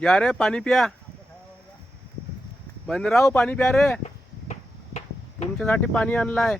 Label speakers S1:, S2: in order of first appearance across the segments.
S1: घ्या रे पाणी प्या? बंदराव पाणी प्या रे तुमच्यासाठी पाणी आणलाय.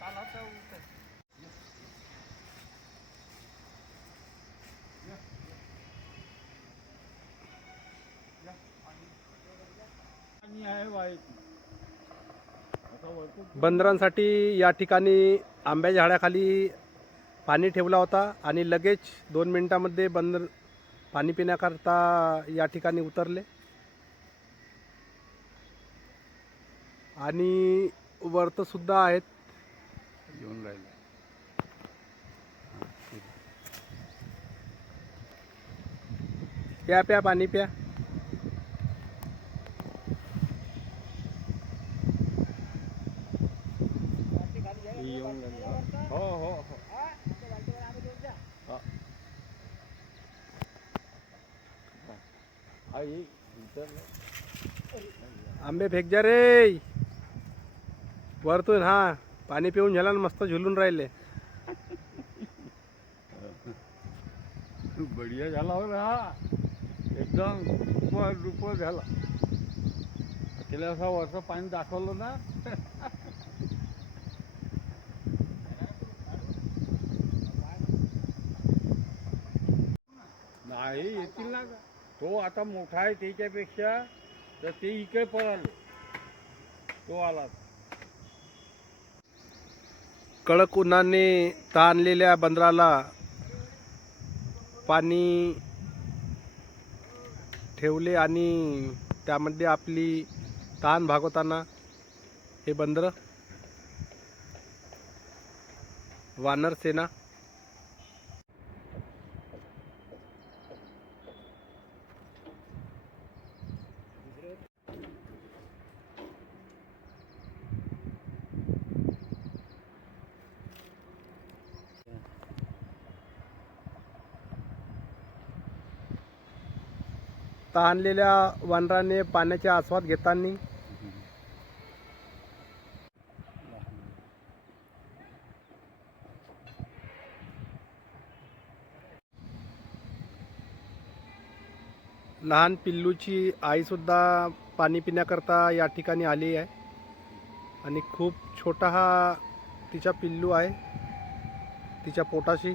S2: उतर आहे वाईट.
S1: बंदरांसाठी या ठिकाणी आंब्याच्या झाडाखाली पाणी ठेवला होता आणि लगेच दोन मिनिटामध्ये बंदर पाणी पिण्याकरता या ठिकाणी उतरले. आणि वर्त सुद्धा आहेत.
S2: येऊन राहिले.
S1: प्या प्या पाणी प्या.
S2: येऊन हो हो. हो.
S1: आंबे फेक जा रे. वरतून हा. पाणी पिऊन झाला ना मस्त झुलून राहिले.
S2: बढिया झाला हो हा. एकदम रुपर रुपर झाला. तिला असं वरचं पाणी दाखवलं ना. नाही येतील ना. तो आता मोठा आहे त्याच्यापेक्षा तर ते इकडे पळाले. तो आला.
S1: कडक उन्हाने ताणलेल्या बंदराला पाणी ठेवले आणि त्यामध्ये आपली ताण भागवताना हे बंदर वानर सेना तहानलेल्या वानराने पाण्याचा आस्वाद घेताना लहान पिल्लूची आईसुद्धा पाणी पिण्याकरता या ठिकाणी आली आहे. आणि खूप छोटा हा तिचा पिल्लू आहे. तिच्या पोटाशी.